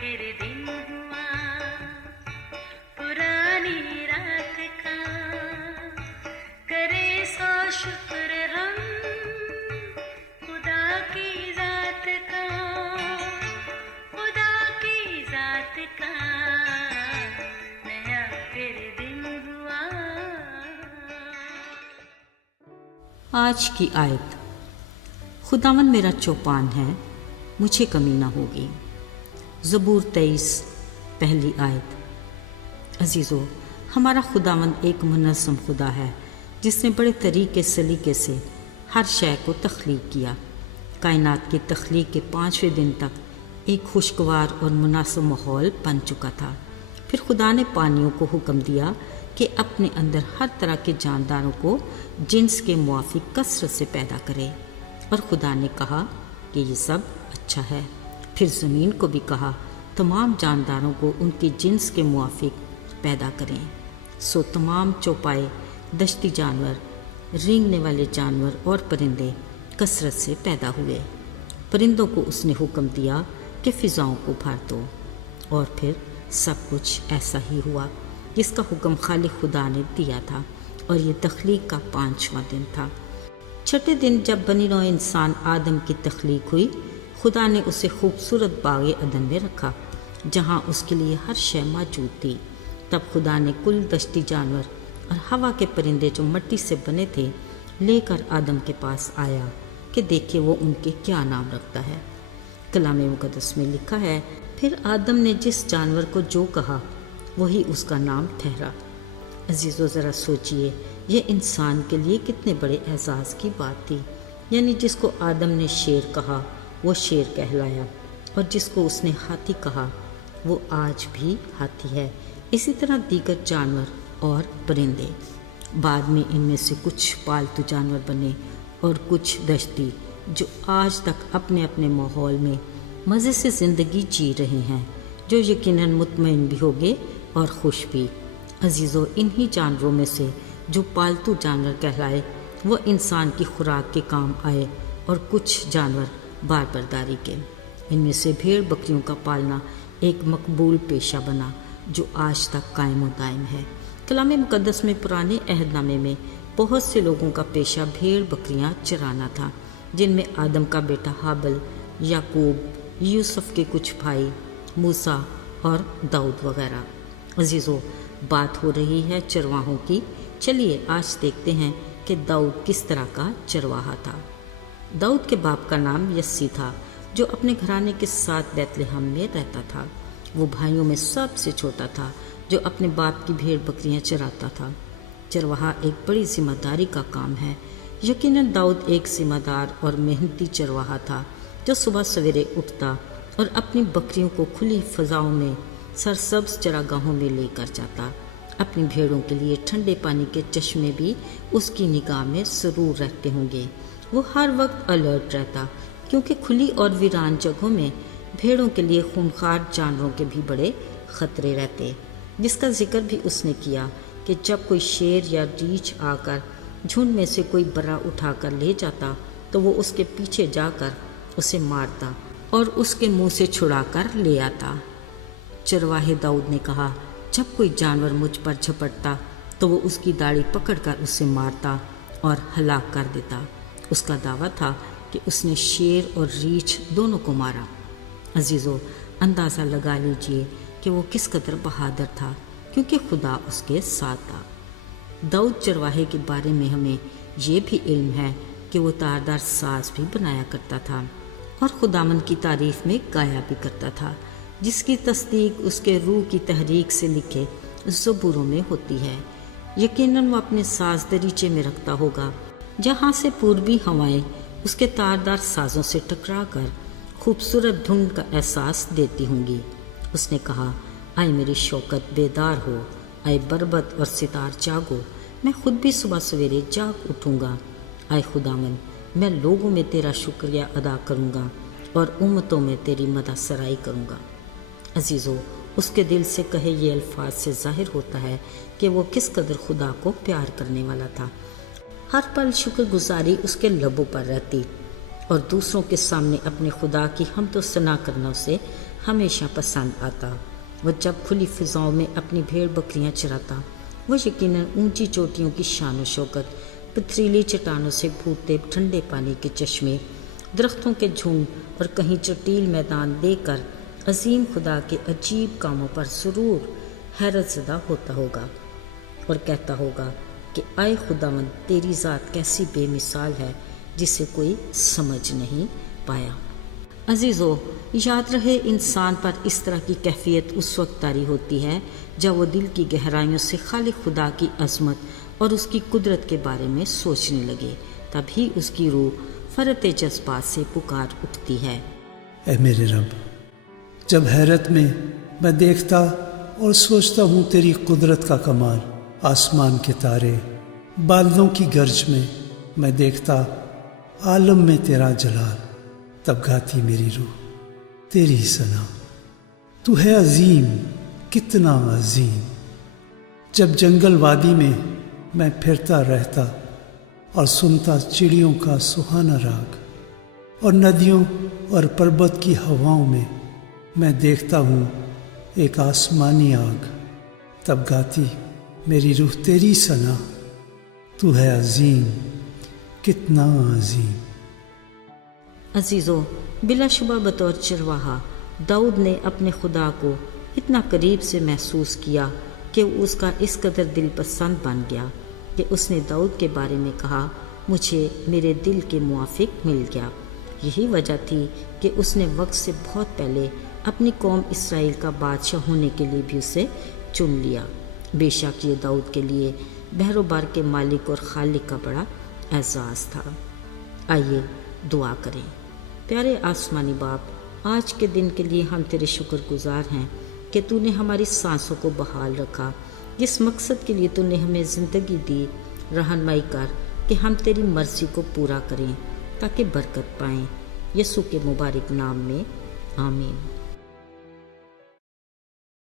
फिर दिन हुआ पुरानी रात का, करे सो शुक्र हम खुदा की जात का, खुदा की जात का, नया फिर दिन हुआ। आज की आयत। खुदावन मेरा चौपान है, मुझे कमी ना होगी। ज़बूर 23 पहली आयत। अजीज़ों, हमारा खुदावन एक मुनज़्ज़म खुदा है जिसने बड़े तरीके सलीके से हर शय को तख्लीक किया। कायनात की तख्लीक के 5वें दिन तक एक खुशगवार और मुनासिब माहौल बन चुका था। फिर खुदा ने पानियों को हुक्म दिया कि अपने अंदर हर तरह के जानदारों को जिन्स के मुआफिक कसरत से पैदा करे, और खुदा ने कहा कि ये सब अच्छा है। फिर ज़मीन को भी कहा तमाम जानदारों को उनके जिन्स के मुआफिक पैदा करें। सो तमाम चौपाए, दश्ती जानवर, रेंगने वाले जानवर और परिंदे कसरत से पैदा हुए। परिंदों को उसने हुक्म दिया कि फ़िज़ाओं को भर दो, और फिर सब कुछ ऐसा ही हुआ जिसका हुक्म खालिक खुदा ने दिया था, और ये तख्लीक का 5वां दिन था। छठे दिन जब बनी नौ इंसान आदम की तख्लीक हुई, खुदा ने उसे खूबसूरत बाग़े अदन में रखा जहाँ उसके लिए हर शय मौजूद थी। तब खुदा ने कुल दश्ती जानवर और हवा के परिंदे जो मिट्टी से बने थे लेकर आदम के पास आया कि देखे वो उनके क्या नाम रखता है। कलाम मुक़द्दस में लिखा है, फिर आदम ने जिस जानवर को जो कहा वही उसका नाम ठहरा। अजीज़ों, ज़रा सोचिए, ये इंसान के लिए कितने बड़े एहसास की बात थी। यानी जिसको आदम ने शेर कहा वो शेर कहलाया, और जिसको उसने हाथी कहा वो आज भी हाथी है। इसी तरह दीगर जानवर और परिंदे। बाद में इनमें से कुछ पालतू जानवर बने और कुछ दश्ती, जो आज तक अपने अपने माहौल में मज़े से ज़िंदगी जी रहे हैं, जो यकीनन मुतमईन भी होंगे और खुश भी। अजीज़ों, इन्हीं जानवरों में से जो पालतू जानवर कहलाए वो इंसान की खुराक के काम आए, और कुछ जानवर बारबरदारी के। इनमें से भेड़ बकरियों का पालना एक मकबूल पेशा बना जो आज तक कायम और दायम है। कलाम मुक़द्दस में पुराने अहदनामे में बहुत से लोगों का पेशा भेड़ बकरियां चराना था, जिनमें आदम का बेटा हाबिल, याकूब, यूसुफ के कुछ भाई, मूसा और दाऊद वगैरह। अजीज़ों, बात हो रही है चरवाहों की। चलिए आज देखते हैं कि दाऊद किस तरह का चरवाहा था। दाऊद के बाप का नाम यस्सी था, जो अपने घराने के साथ बैतलहम में रहता था। वो भाइयों में सबसे छोटा था, जो अपने बाप की भेड़ बकरियां चराता था। चरवाहा एक बड़ी जिम्मेदारी का काम है। यकीनन दाऊद एक जिम्मेदार और मेहनती चरवाहा था, जो सुबह सवेरे उठता और अपनी बकरियों को खुली फ़ज़ाओं में सरसब्ज़ चरागाहों में लेकर जाता। अपनी भेड़ों के लिए ठंडे पानी के चश्मे भी उसकी निगाह में ज़रूर रहते होंगे। वो हर वक्त अलर्ट रहता, क्योंकि खुली और वीरान जगहों में भेड़ों के लिए खूंखार जानवरों के भी बड़े ख़तरे रहते, जिसका जिक्र भी उसने किया कि जब कोई शेर या रीछ आकर झुंड में से कोई बर्रा उठाकर ले जाता तो वो उसके पीछे जाकर उसे मारता और उसके मुंह से छुड़ाकर ले आता। चरवाहे दाऊद ने कहा, जब कोई जानवर मुझ पर झपटता तो वो उसकी दाढ़ी पकड़कर उसे मारता और हलाक कर देता। उसका दावा था कि उसने शेर और रीछ दोनों को मारा। अजीज़ों, अंदाज़ा लगा लीजिए कि वो किस कदर बहादुर था, क्योंकि खुदा उसके साथ था। दाऊद चरवाहे के बारे में हमें ये भी इल्म है कि वो तारदार साज भी बनाया करता था और खुदामंद की तारीफ़ में गाया भी करता था, जिसकी तस्दीक उसके रूह की तहरीक से लिखे ज़बूरों में होती है। यकीनन वो अपने साज दरीचे में रखता होगा, जहाँ से पूर्वी हवाएं उसके तारदार साज़ों से टकरा कर खूबसूरत धुन का एहसास देती होंगी। उसने कहा, आए मेरी शौकत बेदार हो, आए बरबत और सितार जागो, मैं खुद भी सुबह सवेरे जाग उठूँगा। आए खुदावन, मैं लोगों में तेरा शुक्रिया अदा करूँगा और उम्मतों में तेरी मदद सराई करूँगा। अजीज़ों, उसके दिल से कहे ये अल्फाज से ज़ाहिर होता है कि वो किस कदर खुदा को प्यार करने वाला था। हर पल शुक्रगुजारी उसके लबों पर रहती। اور دوسروں کے سامنے اپنے خدا کی حمد و ثنا کرنا اسے ہمیشہ پسند آتا۔ وہ جب کھلی فضاؤں میں اپنی بھیڑ بکریاں چراتا، وہ یقیناً اونچی چوٹیوں کی شان و شوکت، پتھریلی چٹانوں سے پھوٹتے ٹھنڈے پانی کے چشمے، درختوں کے جھنڈ اور کہیں چٹیل میدان دیکھ کر عظیم خدا کے عجیب کاموں پر ضرور حیرت زدہ ہوتا ہوگا اور کہتا ہوگا کہ آئے خداوند، تیری ذات کیسی بے مثال ہے جسے کوئی سمجھ نہیں پایا۔ عزیزو، یاد رہے انسان پر اس طرح کی کیفیت اس وقت طاری ہوتی ہے جب وہ دل کی گہرائیوں سے خالق خدا کی عظمت اور اس کی قدرت کے بارے میں سوچنے لگے، تبھی اس کی روح فرط جذبات سے پکار اٹھتی ہے۔ اے میرے رب، جب حیرت میں دیکھتا اور سوچتا ہوں تیری قدرت کا کمال، آسمان کے تارے، بادلوں کی گرج میں دیکھتا عالم میں تیرا جلال، تب گاتی میری روح تیری ثنا۔ تو ہے عظیم، کتنا عظیم۔ جب جنگل وادی میں پھرتا رہتا اور سنتا چڑیوں کا سہانا راگ، اور ندیوں اور پربت کی ہواؤں میں دیکھتا ہوں ایک آسمانی آگ، تب گاتی میری روح تیری ثنا۔ تو ہے عظیم، کتنا عظیم۔ عزیزو، بلا شبہ بطور چرواہا داؤد نے اپنے خدا کو اتنا قریب سے محسوس کیا کہ وہ اس کا اس قدر دل پسند بن گیا کہ اس نے داؤد کے بارے میں کہا، مجھے میرے دل کے موافق مل گیا۔ یہی وجہ تھی کہ اس نے وقت سے بہت پہلے اپنی قوم اسرائیل کا بادشاہ ہونے کے لیے بھی اسے چن لیا۔ بے شک یہ داؤد کے لیے بحر و بار کے مالک اور خالق کا بڑا اعزاز تھا۔ آئیے دعا کریں۔ پیارے آسمانی باپ، آج کے دن کے لیے ہم تیرے شکر گزار ہیں کہ تو نے ہماری سانسوں کو بحال رکھا، جس مقصد کے لیے تو نے ہمیں زندگی دی۔ رہنمائی کر کہ ہم تیری مرضی کو پورا کریں تاکہ برکت پائیں۔ یسوع کے مبارک نام میں آمین۔